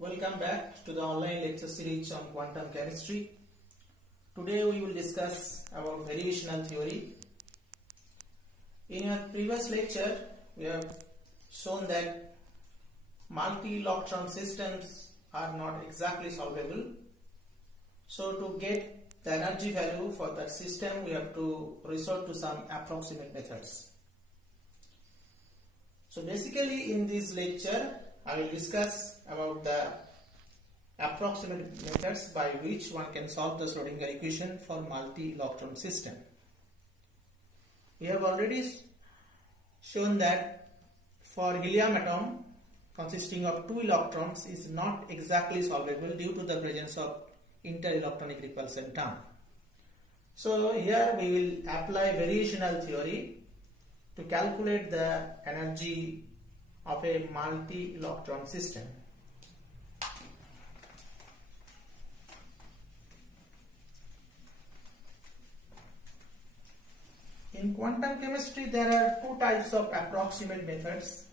Welcome back to the online lecture series on quantum chemistry. Today we will discuss about variational theory. In our previous lecture, we have shown that multi-electron systems are not exactly solvable. So to get the energy value for that system, we have to resort to some approximate methods. So basically in this lecture, I will discuss about the approximate methods by which one can solve the Schrodinger equation for multi-electron system. We have already shown that for helium atom consisting of 2 electrons is not exactly solvable due to the presence of inter-electronic repulsion term. So here we will apply variational theory to calculate the energy of a multi-electron system. In quantum chemistry, there are two types of approximate methods.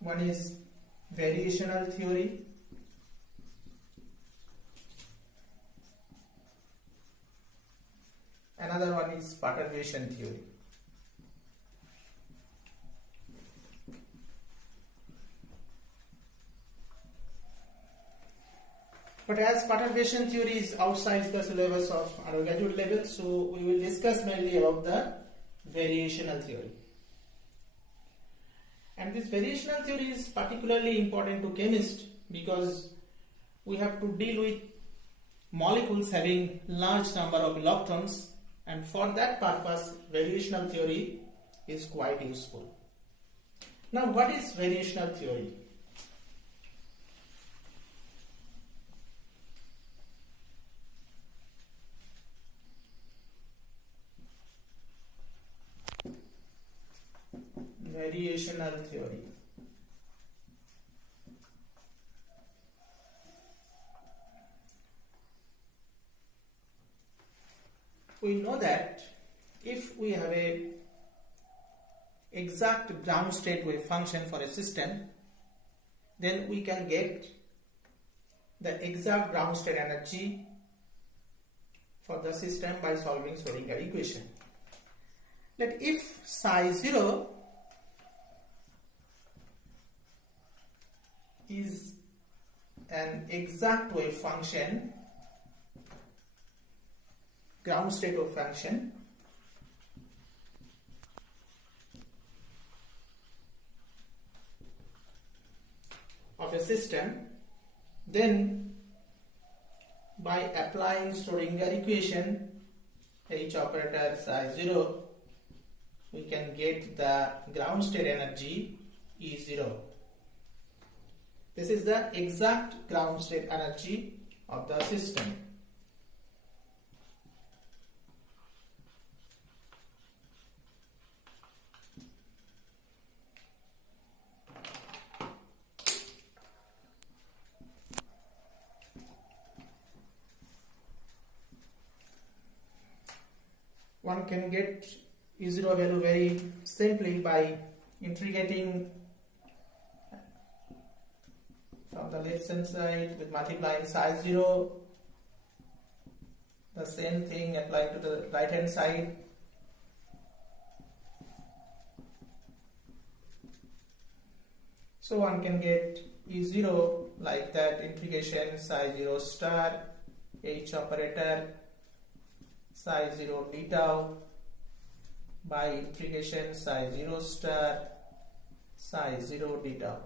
One is variational theory . Another one is perturbation theory. But as perturbation theory is outside the syllabus of our graduate level, so we will discuss mainly about the variational theory. And this variational theory is particularly important to chemists because we have to deal with molecules having large number of electrons, and for that purpose variational theory is quite useful. Now what is variational theory? Variational theory. We know that if we have a exact ground state wave function for a system, then we can get the exact ground state energy for the system by solving Schrodinger equation. Let if psi 0 is an exact wave function, ground state wave function, of a system, then by applying Schrodinger equation H operator psi 0, we can get the ground state energy E0. This is the exact ground state energy of the system. One can get E0 value very simply by integrating from the left hand side with multiplying psi 0, the same thing applying to the right hand side. So one can get E0 like that, integration psi 0 star H operator psi 0 d tau by integration psi 0 star psi 0 d tau.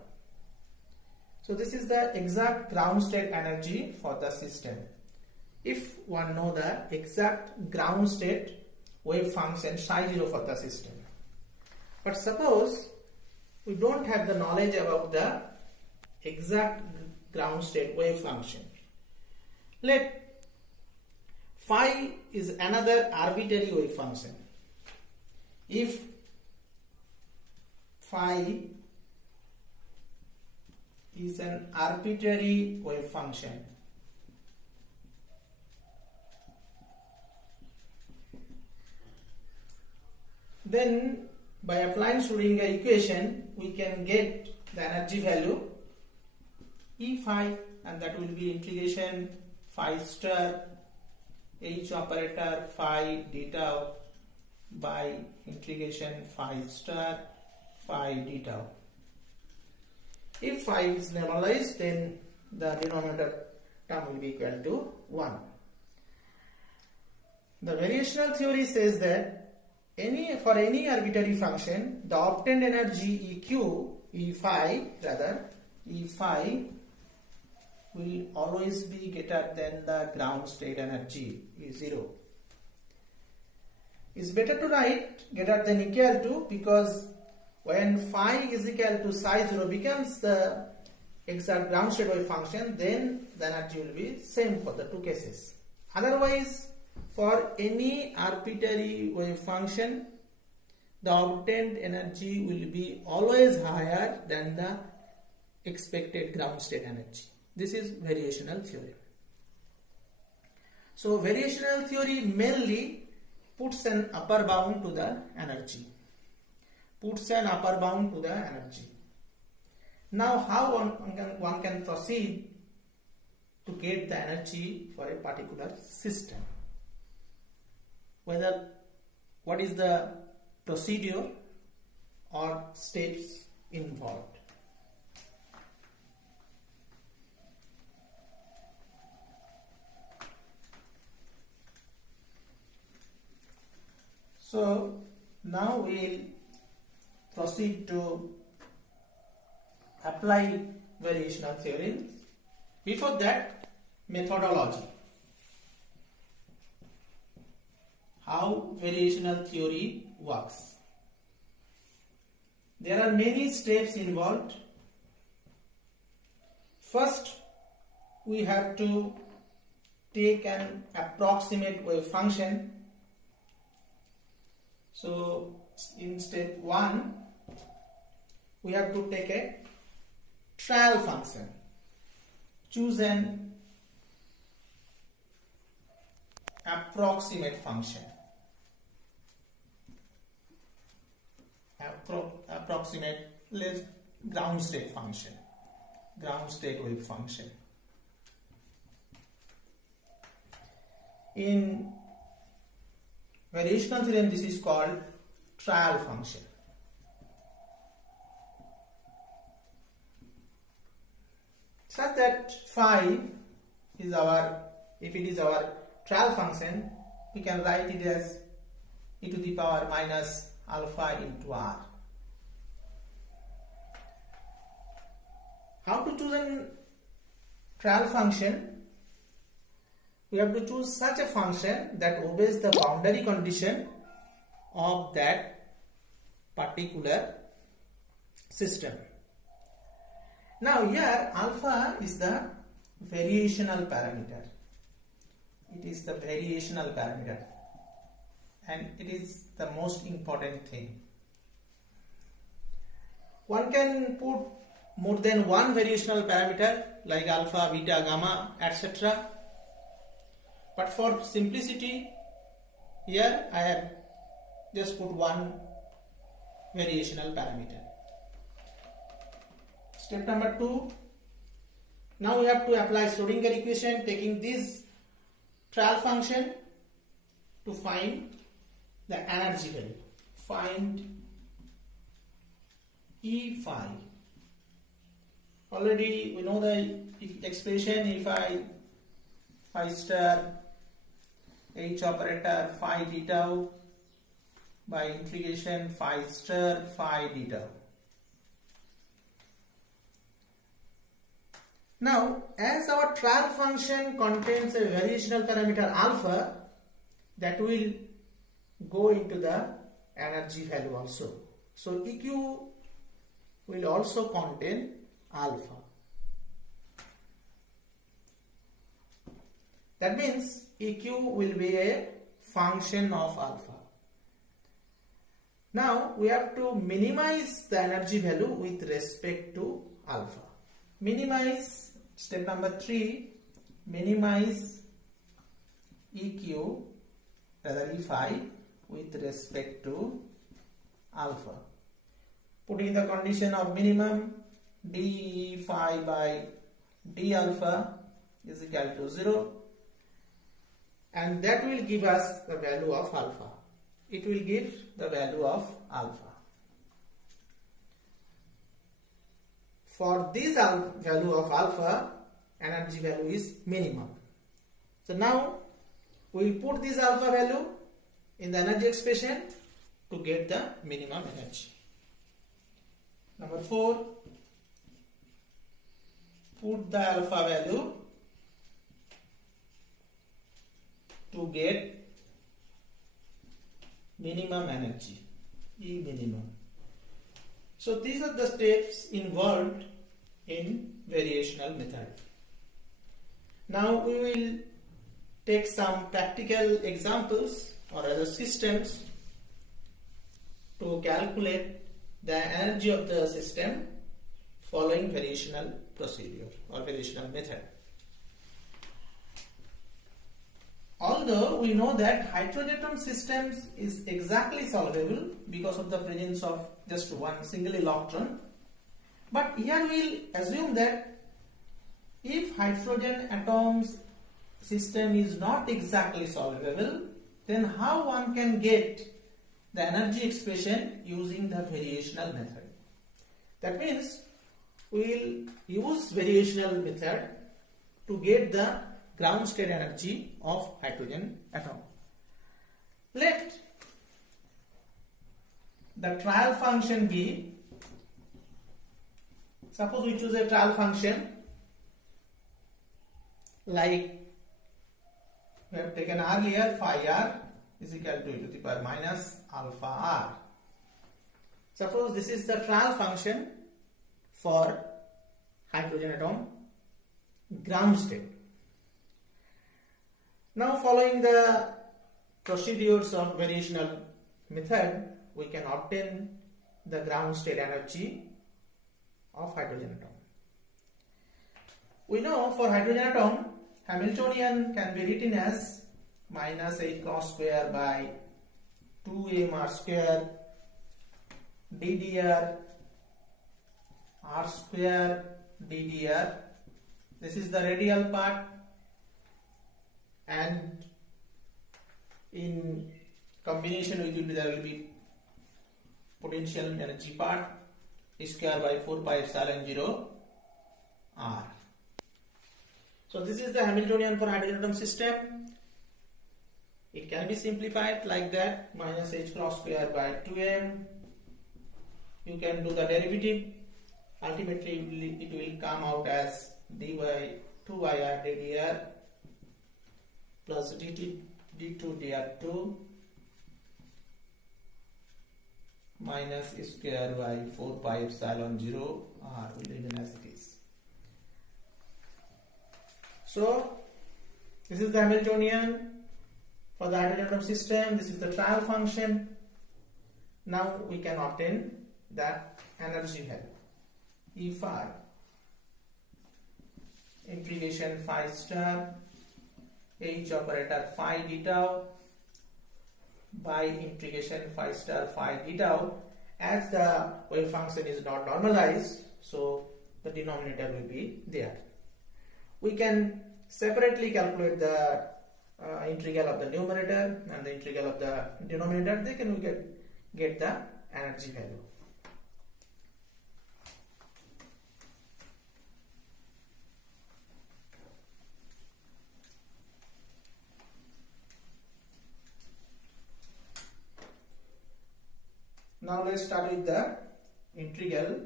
So this is the exact ground state energy for the system. If one know the exact ground state wave function psi 0 for the system. But suppose we don't have the knowledge about the exact ground state wave function. Let phi is another arbitrary wave function. If phi is an arbitrary wave function, Then by applying Schrodinger equation, we can get the energy value E phi, and that will be integration phi star H operator phi d tau by integration phi star phi d tau. If phi is normalized, then the denominator term will be equal to 1. The variational theory says that for any arbitrary function, the obtained energy E phi will always be greater than the ground state energy E0. It's better to write greater than equal to, because when phi is equal to psi 0 becomes the exact ground state wave function, then the energy will be same for the two cases. Otherwise, for any arbitrary wave function, the obtained energy will be always higher than the expected ground state energy. This is variational theory. So variational theory mainly puts an upper bound to the energy. Now how one can proceed to get the energy for a particular system? What is the procedure or steps involved? So now we'll proceed to apply variational theory. Before that, methodology. How variational theory works. There are many steps involved. First, we have to take an approximate wave function. So in step 1, we have to take a trial function. Choose an approximate function. Approximate ground state function, ground state wave function. In variational theorem, this is called trial function. Such that phi is if it is our trial function, we can write it as e to the power minus alpha into r. How to choose a trial function? We have to choose such a function that obeys the boundary condition of that particular system. Now here alpha is the variational parameter. It is the variational parameter, and it is the most important thing. One can put more than one variational parameter like alpha, beta, gamma, etc. But for simplicity, here I have just put one variational parameter. Step number 2. Now we have to apply Schrodinger equation, taking this trial function to find the energy value. Find E phi. Already we know the expression E phi star H operator phi d tau by integration phi star phi d tau. Now, as our trial function contains a variational parameter alpha, that will go into the energy value also. So EQ will also contain alpha. That means EQ will be a function of alpha. Now we have to minimize the energy value with respect to alpha. Minimize, step number 3, minimize EQ, rather E phi, with respect to alpha. Putting the condition of minimum, d phi by d alpha is equal to 0, and that will give us the value of alpha. It will give the value of alpha. For this value of alpha, energy value is minimum. So now we will put this alpha value in the energy expression to get the minimum energy. Number 4, put the alpha value to get minimum energy, E minimum. So these are the steps involved in variational method. Now we will take some practical examples or other systems to calculate the energy of the system following variational procedure or variational method. Although we know that hydrogen atom systems is exactly solvable because of the presence of just one single electron, but here we will assume that if hydrogen atoms system is not exactly solvable, then how one can get the energy expression using the variational method? That means we will use variational method to get the ground state energy of hydrogen atom. Let the trial function be, suppose we choose a trial function like we have taken earlier, phi r is equal to e to the power minus alpha r. Suppose this is the trial function for hydrogen atom ground state. Now following the procedures of variational method, we can obtain the ground state energy of hydrogen atom. We know for hydrogen atom, Hamiltonian can be written as minus h cross square by 2m r square ddr r square ddr. This is the radial part, and in combination with it there will be potential energy part, square by 4 pi epsilon 0 r. So this is the Hamiltonian for hydrogen atom system. It can be simplified like that, minus h cross square by 2m. You can do the derivative. Ultimately it will come out as dy 2ir ddr plus dt d2 dr2 minus square by 4 pi epsilon 0 r, will remain as it is. So this is the Hamiltonian for the hydrogen atom system. This is the trial function. Now we can obtain that energy value, E phi integration phi star h operator phi d tau by integration phi star phi d tau. As the wave function is not normalized, so the denominator will be there. We can separately calculate the integral of the numerator and the integral of the denominator. They can get the energy value. Now let's start with the integral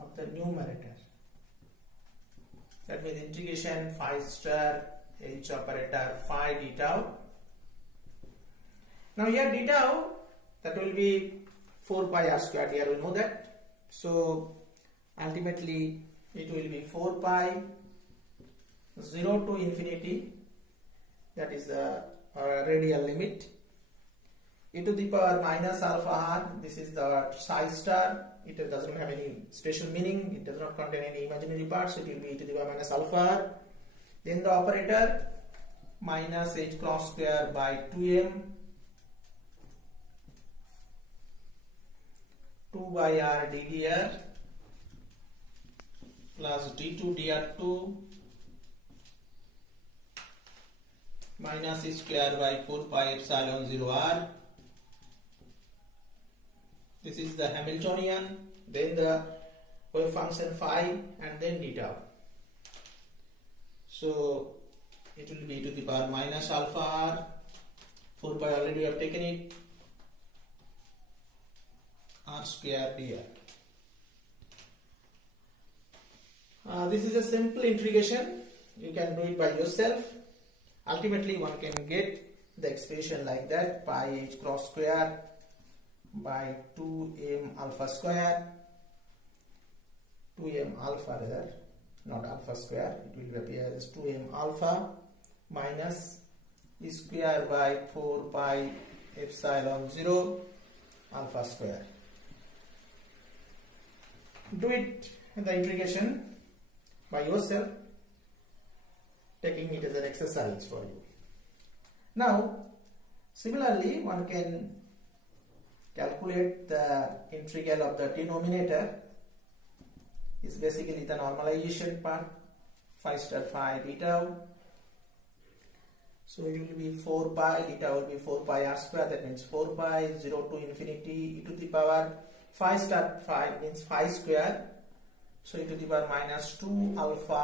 of the numerator. That means integration phi star h operator phi d tau. Now here d tau, that will be 4 pi r squared. Here we know that. So ultimately it will be 4 pi 0 to infinity. That is the radial limit. E to the power minus alpha r. This is the psi star. It doesn't have any special meaning. It does not contain any imaginary parts. It will be e to the power minus alpha r. Then the operator minus h cross square by 2m 2 by r ddr plus d2 dr2 minus square by 4 pi epsilon 0 r. This is the Hamiltonian, then the wave function phi, and then d tau. So it will be to the power minus alpha r, 4 pi already have taken it, r square dr. This is a simple integration. You can do it by yourself. Ultimately, one can get the expression like that: pi h cross square by 2m alpha square, 2m alpha rather, not alpha square. It will appear as 2m alpha minus square by 4 pi epsilon 0 alpha square. Do it the integration by yourself, taking it as an exercise for you. Now, similarly, one can calculate the integral of the denominator. Is basically the normalization part, phi star phi d tau. So it will be 4 pi, d tau will be 4 pi r square, that means 4 pi 0 to infinity e to the power phi star phi means phi square, so e to the power minus 2 alpha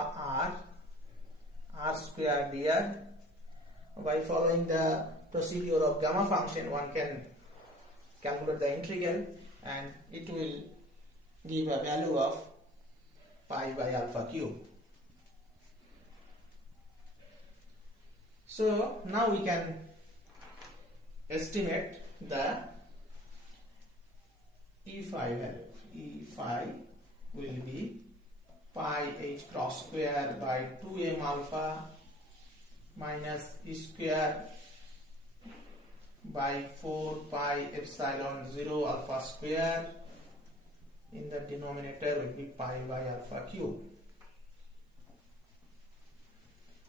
r square dr. By following the procedure of gamma function, one can calculate the integral and it will give a value of pi by alpha cube. So now we can estimate the E phi value. E phi will be pi h cross square by 2m alpha minus e square by 4 pi epsilon 0 alpha square. In the denominator will be pi by alpha cube.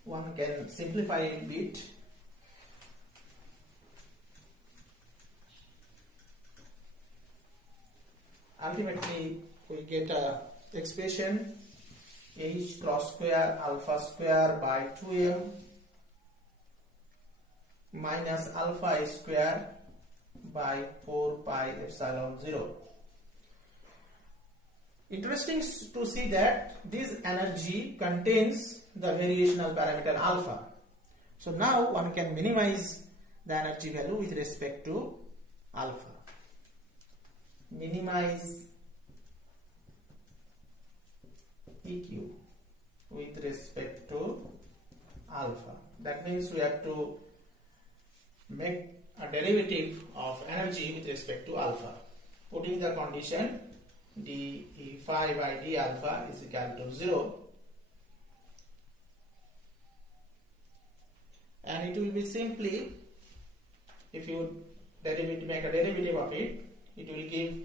One can simplify it a bit. Ultimately, we get a expression h cross square alpha square by 2m minus alpha square by 4 pi epsilon 0. Interesting to see that this energy contains the variational parameter alpha. So now one can minimize the energy value with respect to alpha. Minimize EQ with respect to alpha. That means we have to make a derivative of energy with respect to alpha, putting the condition d E phi by d alpha is equal to 0, and it will be simply, if you make a derivative of it, it will give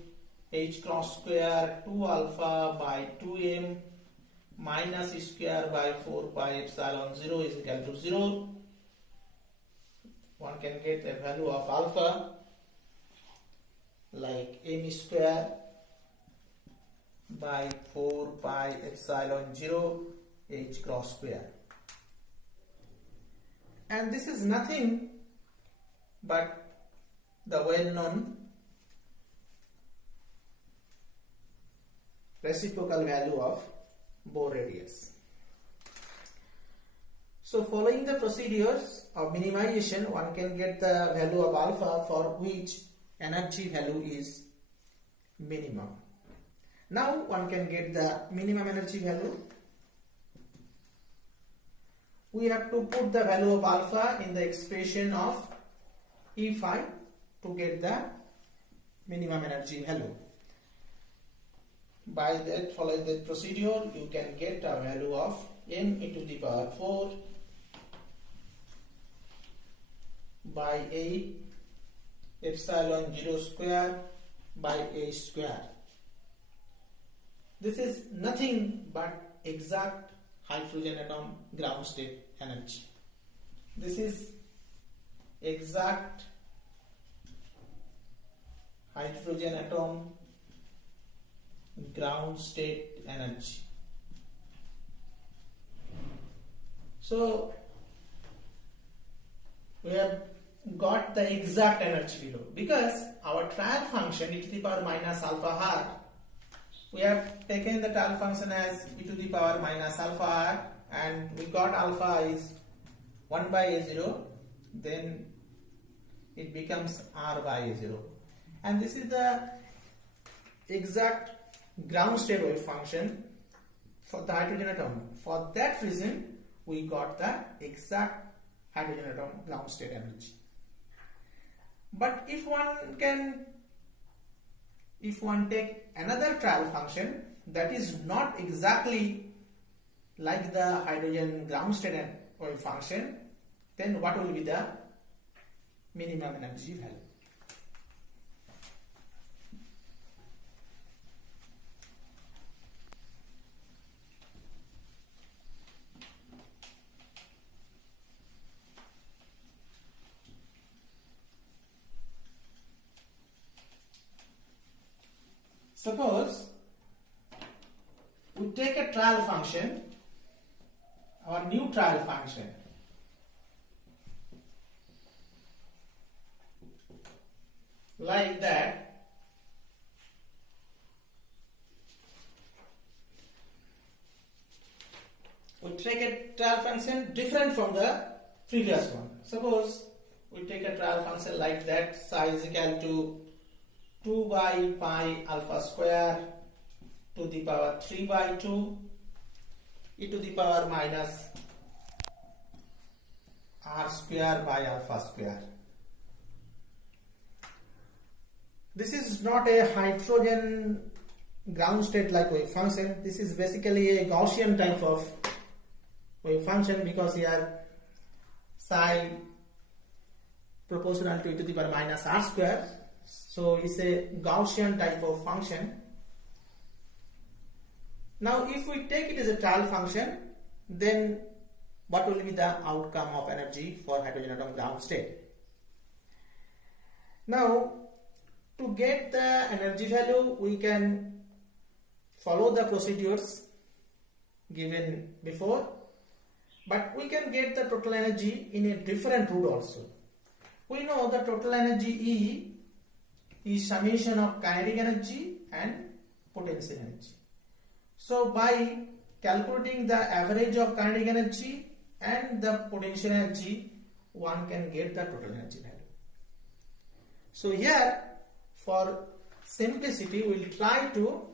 h cross square 2 alpha by 2m minus e square by 4 pi epsilon 0 is equal to 0. One can get a value of alpha like m square by 4 pi epsilon 0 h cross square, and this is nothing but the well-known reciprocal value of Bohr radius. So following the procedures of minimization, one can get the value of alpha for which energy value is minimum. Now one can get the minimum energy value. We have to put the value of alpha in the expression of E phi to get the minimum energy value. By that, following the procedure, you can get a value of m e to the power 4 by 8 epsilon 0 square by a square. This is nothing but exact hydrogen atom ground state energy. This is exact hydrogen atom ground state energy. So we have got the exact energy below because our trial function e to the power minus alpha r, we have taken the trial function as e to the power minus alpha r, and we got alpha is 1 by a0, then it becomes r by a0, and this is the exact ground state wave function for the hydrogen atom. For that reason we got the exact hydrogen atom ground state energy. But if one take another trial function that is not exactly like the hydrogen ground state wave function, then what will be the minimum energy value? Suppose we take a trial function, our new trial function, like that. We take a trial function different from the previous one. Suppose we take a trial function like that, psi is equal to 2 by pi alpha square to the power 3 by 2 e to the power minus r square by alpha square. This is not a hydrogen ground state like wave function. This is basically a Gaussian type of wave function because here psi proportional to e to the power minus r square. So it's a Gaussian type of function. Now if we take it as a trial function, then what will be the outcome of energy for hydrogen atom ground state? Now to get the energy value, we can follow the procedures given before, but we can get the total energy in a different route also. We know the total energy E is summation of kinetic energy and potential energy. So by calculating the average of kinetic energy and the potential energy, one can get the total energy value. So here, for simplicity, we will try to